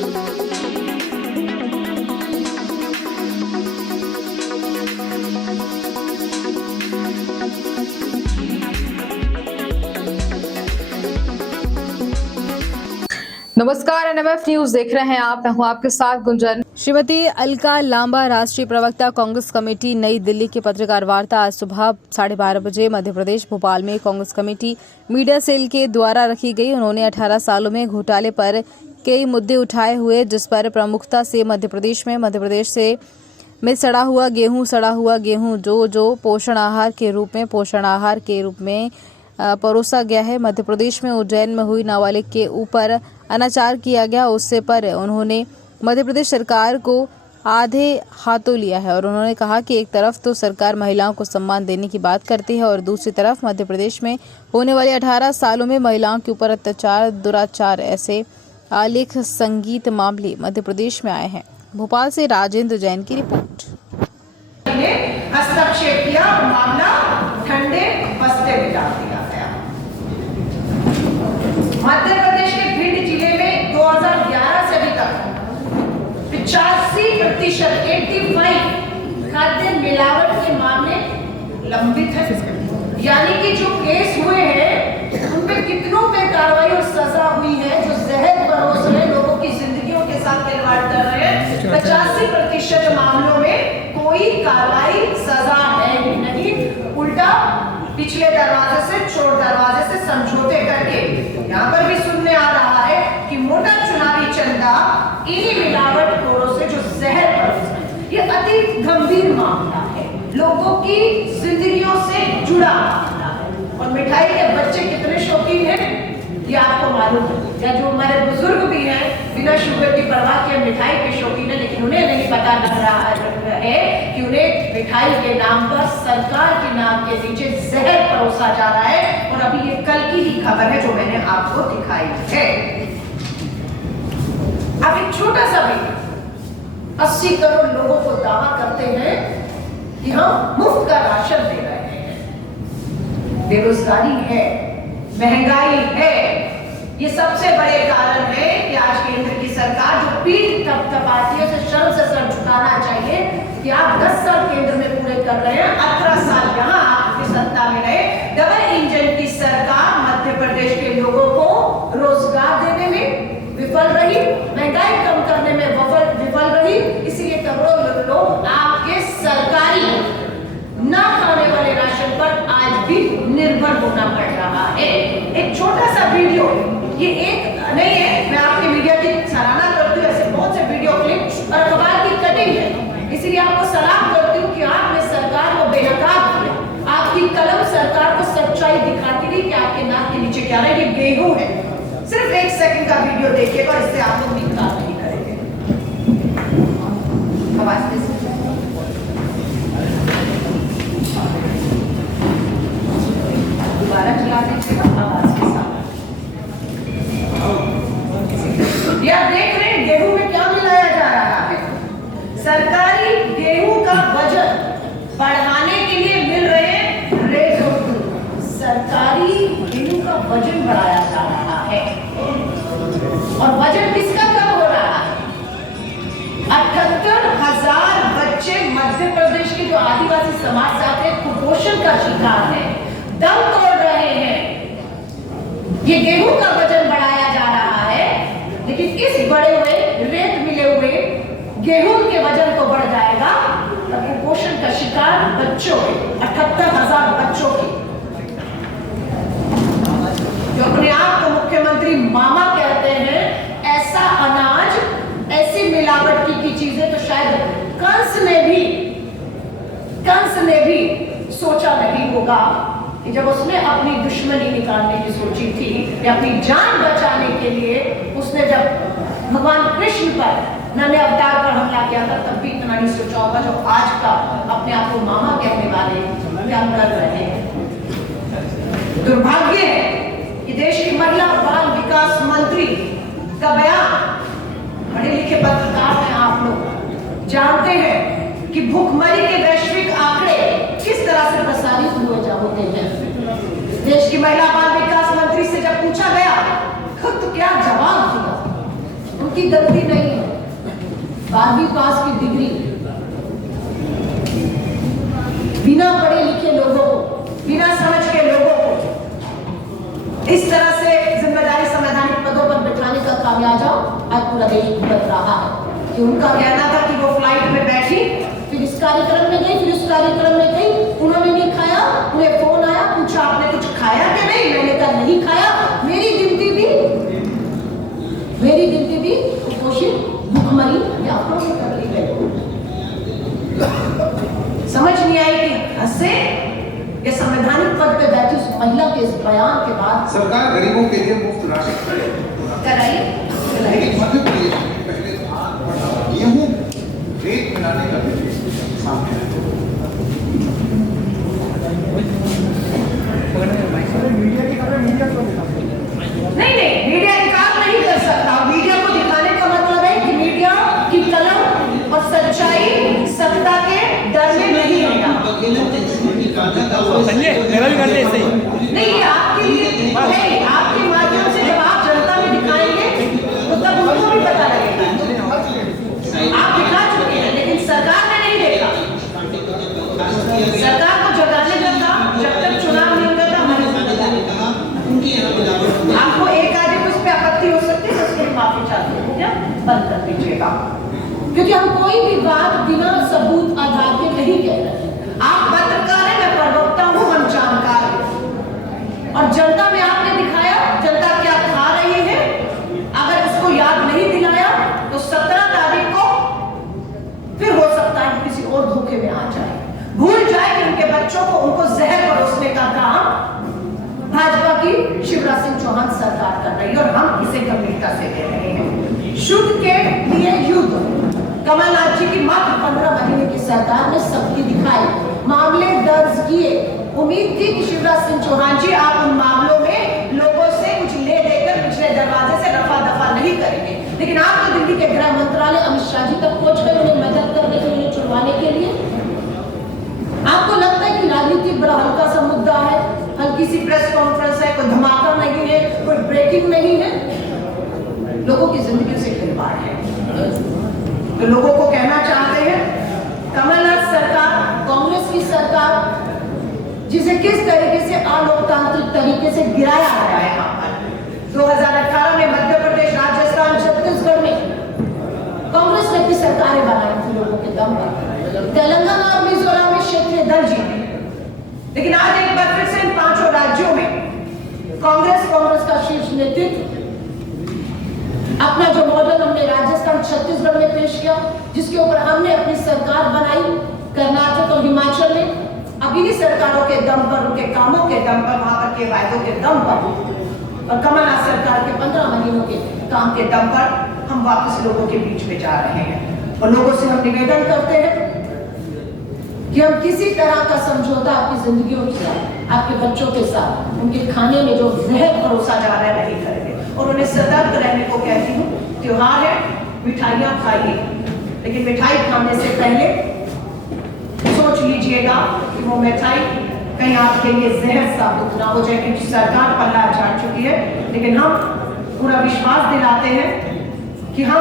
नमस्कार, NMF news देख रहे हैं आप। मैं हूं आपके साथ गुंजन। श्रीमती अलका लांबा, राष्ट्रीय प्रवक्ता, कांग्रेस कमेटी, नई दिल्ली की पत्रकार वार्ता आज सुबह 12:30 बजे मध्य प्रदेश भोपाल में कांग्रेस कमेटी मीडिया सेल के द्वारा रखी गई। उन्होंने 18 सालों में घोटाले पर कई मुद्दे उठाए हुए, जिस पर प्रमुखता से मध्य प्रदेश में सड़ा हुआ गेहूं जो पोषण आहार के रूप में परोसा गया है। मध्य प्रदेश में उज्जैन में हुई नाबालिग के ऊपर अनाचार किया गया, उससे पर उन्होंने मध्य प्रदेश सरकार को आधे हाथों लिया है और उन्होंने कहा कि एक तरफ तो सरकार महिलाओं को सम्मान देने की बात करती है और दूसरी तरफ मध्य प्रदेश में होने वाले 18 सालों में महिलाओं के ऊपर अत्याचार, दुराचार, ऐसे आलेख संगीत मामले मध्य प्रदेश में आए हैं। भोपाल से राजेंद्र जैन की रिपोर्ट। हस्तक्षेप किया, मामला ठंडे बस्ते में डाल दिया गया। मध्य प्रदेश के भिंड जिले में 2011 से अभी तक 85% 85 खाद्य मिलावट के मामले लंबित है। यानी कि जो केस हुए हैं उन पे कितनों पे कार्रवाई और सजा हुई है, जो जहर परोस रहे लोगों की जिंदगियों के साथ खिलवाड़ कर रहे हैं। 85% मामलों में कोई कार्रवाई सजा है ही नहीं, उल्टा पिछले दरवाजे से चोर दरवाजे से समझौते करके यहाँ पर भी सुनने आ रहा है कि मोटा चुनावी चंदा इन्हीं मिलावटखोरों से जो जहर परोस रहे। ये अति गंभीर मामला है, लोगों की जिंदगियों से जुड़ा मामला है। और मिठाई के बच्चे कितने शौकीन हैं ये आपको मालूम है, या जो हमारे बुजुर्ग भी हैं बिना शुगर की परवाह किए मिठाई के शौकीन है, लेकिन उन्हें नहीं पता लग रहा है कि उन्हें मिठाई के नाम पर सरकार के नाम के नीचे जहर परोसा जा रहा है। और अभी ये कल की ही खबर है जो मैंने आपको दिखाई है। अब एक छोटा सा भी 80 करोड़ लोगों को दावा करते हैं कि हम मुफ्त का राशन दे रहे हैं। बेरोजगारी है, महंगाई है, ये सबसे बड़े कारण है कि आज केंद्र की सरकार जो पीठ थपथपाती है उसे शर्म से सर झुकाना चाहिए कि आप 10 साल केंद्र में पूरे कर रहे हैं, 18 साल यहाँ आपकी सत्ता में रहे। डबल इंजन की सरकार मध्य प्रदेश के लोगों को रोजगार देने में विफल रही, महंगाई कम करने में विफल रही, इसलिए करोड़ों लोग आपके सरकारी ना खाने वाले राशन पर आज भी निर्भर होना पड़ रहा है। एक छोटा सा वीडियो, ये एक नहीं है, मैं आपके मीडिया की सराहना करती हूँ, ऐसे बहुत से वीडियो क्लिप और अखबार की कटिंग है, इसलिए आपको सलाम करती हूँ कि आपने सरकार को बेनकाब किया। आपकी कलम सरकार को सच्चाई दिखाती रही कि आपके नाक के नीचे क्या है, ये गेहूं है। सिर्फ 1 सेकंड का वीडियो देखिएगा, इससे आप लोग इनकार नहीं करेंगे। आवाज दे दोबारा चला दीजिएगा आवाज के साथ। ये आप देख रहे हैं गेहूं में क्या मिलाया जा रहा है। सरकारी गेहूं का वजन बढ़ाने के लिए मिल रहे रेट। सरकारी गेहूं का वजन बढ़ाया जा रहा है और वजन किसका कम हो रहा है? 78,000 बच्चे मध्य प्रदेश के जो आदिवासी समाज से आते कुपोषण का शिकार है, दम तोड़ रहे हैं। ये गेहूं का वजन बढ़ाया जा रहा है, लेकिन इस बड़े हुए रेत मिले हुए गेहूं के वजन तो बढ़ जाएगा, कुपोषण का शिकार बच्चों 78,000 बच्चों की, जो अपने आप को मुख्यमंत्री मामा कहते हैं। ऐसा अनाज, ऐसी मिलावट की चीजें तो शायद कंस ने भी सोचा नहीं होगा कि जब उसने अपनी दुश्मनी निकालने की सोची थी या अपनी जान बचाने के लिए उसने जब भगवान कृष्ण पर नन्हे अवतार पर हमला किया था, तब भी इतना नहीं सोचा होगा जो आज का अपने आप को मामा कहने वाले क्या कर रहे हैं। दुर्भाग्य है कि देश की महिला बाल विकास मंत्री का बयान, पढ़े लिखे पत्रकार हैं आप लोग, जानते हैं कि भूखमरी के वैश्विक आंकड़े किस तरह से प्रसारित होते हैं। देश की महिला बाल विकास मंत्री से जब पूछा गया तो क्या जवाब दिया, उनकी उनकी गलती नहीं है। 12वीं पास की डिग्री बिना पढ़े लिखे लोगों को, बिना समझ के लोगों को इस तरह से जिम्मेदारी संवैधानिक पदों पर बिठाने का खामियाजा आज पूरा देश भुगत रहा है। कि उनका कहना था कि वो फ्लाइट में बैठी, फिर इस कार्यक्रम में गई, फिर उस कार्यक्रम में गई, उन्होंने नहीं खाया, उन्हें फोन आया, पूछा आपने कुछ खाया कि नहीं, मैंने कहा नहीं खाया। मेरी गिनती भी कुपोषित, भूखमरी या अपनों में कर ली गई। समझ नहीं आई कि हंसे ये संवैधानिक पद पे बैठी उस महिला के इस बयान के बाद सरकार गरीबों के लिए मुफ्त राशन कराई। मध्य प्रदेश में पहले गेहूं रेट मिलाने का सामने नहीं, मीडिया इनकार नहीं कर सकता। मीडिया को दिखाने का मतलब है कि मीडिया की कलम और सच्चाई सत्ता के डर में नहीं होगा। नहीं, ये आपके लिए है, आपके माध्यम से जब आप जनता में दिखाएंगे तो तब उनको भी पता लगेगा। आप दिखा चुके हैं, लेकिन सरकार ने नहीं देखा। सरकार को जगाने का था, जब तक चुनाव नहीं होता था हमारी आपको एक आदमी उस पर आपत्ति हो सकती है, उसके लिए माफी चाहते हैं, क्या बंद कर दीजिएगा। क्योंकि हम कोई भी बात बिना सबूत आधार के नहीं कह रहे। आप पत्रकार हैं, मैं प्रवक्ता हूं, हम जानकार हैं। और जनता में आपने दिखाया जनता क्या खा रही है। अगर उसको याद नहीं दिलाया तो 17 तारीख को फिर हो सकता है किसी और धोखे में आ जाए, भूल जाए कि उनके बच्चों को उनको जहर परोसने का काम भाजपा की शिवराज सिंह चौहान सरकार कर रही है और हम इसे गंभीरता से ले रहे हैं। शुद्ध के लिए युद्ध। कमलनाथ जी की मात्र 15 महीने की सरकार ने सबकी दिखाई, मामले दर्ज किए। उम्मीद थी कि शिवराज सिंह चौहान जी आप उन मामलों में लोगों से कुछ ले देकर पिछले दरवाजे से रफा दफा नहीं करेंगे, लेकिन आप तो दिल्ली के गृह मंत्रालय अमित शाह जी तक पहुंच गए उन्हें मदद करने के लिए, छुड़वाने के लिए। आपको लगता है कि राजनीति बड़ा हल्का सा मुद्दा है, हल्की सी प्रेस कॉन्फ्रेंस है, कोई धमाका नहीं है, कोई ब्रेकिंग नहीं है। लोगों की जिंदगी से खिलवाड़ है। तो लोगों को कहना चाहते हैं, कमलनाथ सरकार, कांग्रेस की सरकार, जिसे किस तरीके से अलोकतांत्रिक तरीके से गिराया गया है यहाँ पर। 2018 में मध्य प्रदेश, राजस्थान, छत्तीसगढ़ में कांग्रेस ने भी सरकारें बनाई थी लोगों के दम पर। तेलंगाना और मिजोरम में क्षेत्रीय दल जीते, लेकिन आज एक बार फिर से इन 5 राज्यों में कांग्रेस का शीर्ष नेतृत्व अपना जो मॉडल हमने राजस्थान, छत्तीसगढ़ में पेश किया, जिसके ऊपर हमने अपनी सरकार बनाई, कर्नाटक और हिमाचल में, अब इन्हीं सरकारों के दम पर, उनके कामों के दम पर, वहां पर के वायदों के दम पर और कमलनाथ सरकार के 15 महीनों के काम के दम पर हम वापस लोगों के बीच में जा रहे हैं। और लोगों से हम निवेदन करते हैं कि हम किसी तरह का समझौता आपकी जिंदगियों के साथ, आपके बच्चों के साथ, उनके खाने में जो जहर परोसा जा रहा है नहीं करेंगे। और उन्हें सतर्क रहने को कहती हूँ, त्योहार है, मिठाइयाँ खाइए, लेकिन मिठाई खाने से पहले सोच लीजिएगा कि वो मिठाई कहीं आपके लिए जहर साबित ना हो जाए, क्योंकि सरकार पल्ला झाड़ चुकी है। लेकिन हम पूरा विश्वास दिलाते हैं कि हम